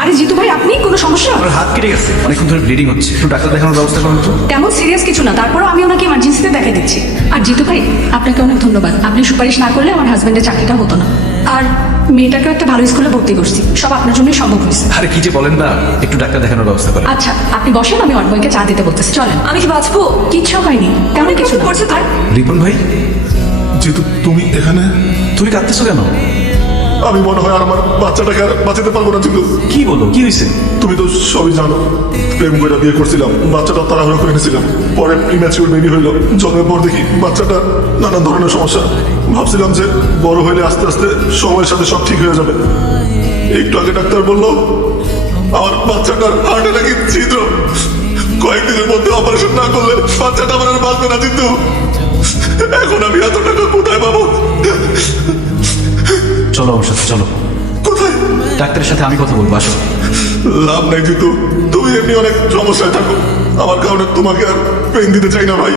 আরে জিতু ভাই, আপনি কোনো সমস্যা? আমার হাত কেটে গেছে, অনেকক্ষণ ধরে ব্লিডিং হচ্ছে, একটু ডাক্তার দেখানোর ব্যবস্থা করুন তো। তেমন সিরিয়াস কিছু না, তারপরও আমি ওনাকে ইমার্জেন্সিতে দেখাই দিচ্ছি। আর জিতু ভাই, আপনাকে অনেক ধন্যবাদ। আপনি সুপারিশ না করলে আমার হাজবেন্ডের চাকরিটা হতো না। আর মেয়েটাকে একটা ভালো স্কুলে ভর্তি করছি, সব আপনার জন্যই সম্ভব হয়েছে। আরে কি যে বলেন না, একটু ডাক্তার দেখানোর ব্যবস্থা করেন। আচ্ছা আপনি বসেন, আমি অর্ণবকে চা দিতে বলতেছি। চলেন। আমি কি বাঁচবো? কিচ্ছু হয়নি, তেমন কিছু না। করছে তার। রিপন ভাই, যেহেতু তুমি এখানে, তুমি কাঁদতেছো কেন? আমি মনে হয় আর আমার বাচ্চাটাকে আর বাঁচাতে পারবো না। কিন্তু কি বলো, কি হয়েছে? তুমি তো সবই জানো, প্রেম করে বিয়ে করছিলাম, বাচ্চাটা তাড়াহুড়ো করে এনেছিলাম, পরে প্রিম্যাচিউর বেবি হইলো। জন্মের পর দেখি বাচ্চাটা নানান ধরনের সমস্যা। ভাবছিলাম যে বড় হইলে আস্তে আস্তে সময়ের সাথে সব ঠিক হয়ে যাবে। একটু আগে ডাক্তার বললো আমার বাচ্চাটার হার্টে নাকি ছিদ্র, কয়েকদিনের মধ্যে অপারেশন না করলে বাচ্চাটা আমার আর বাঁচবে না। কিন্তু এখন আমি এত টাকা কোথায় পাবো? চলো আমার সাথে, চলো। কোথায়? ডাক্তারের সাথে আমি কথা বলবো, আসো। লাভ নাই জিতু, তুমি এমনি অনেক সমস্যায় থাকো, আমার কারণে তোমাকে আর পেন দিতে চাই না ভাই।